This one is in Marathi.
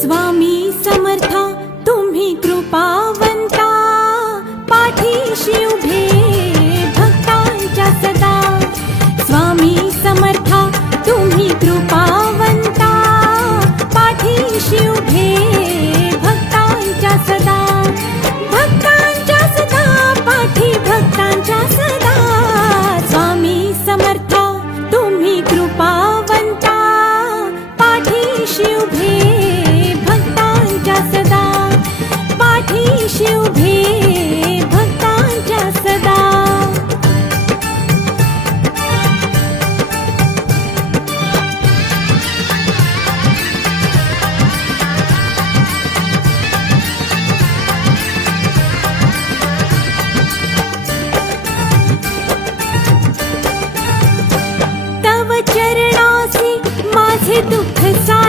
स्वामी समर्था तुम्ही कृपावंता, पाठीशी उभे भक्तांच्या सदा। स्वामी समर्था तुम्ही कृपावंता, पाठीशी उभे भक्तांच्या सदा। भक्तांच्या सदा पाठी भक्तांच्या सदा। स्वामी समर्था तुम्ही कृपावंता, पाठीशी उभे भक्तांच्या सदा। पाठीशी उभे भक्तांच्या सदा। तव चरणासी माझे दुःख सा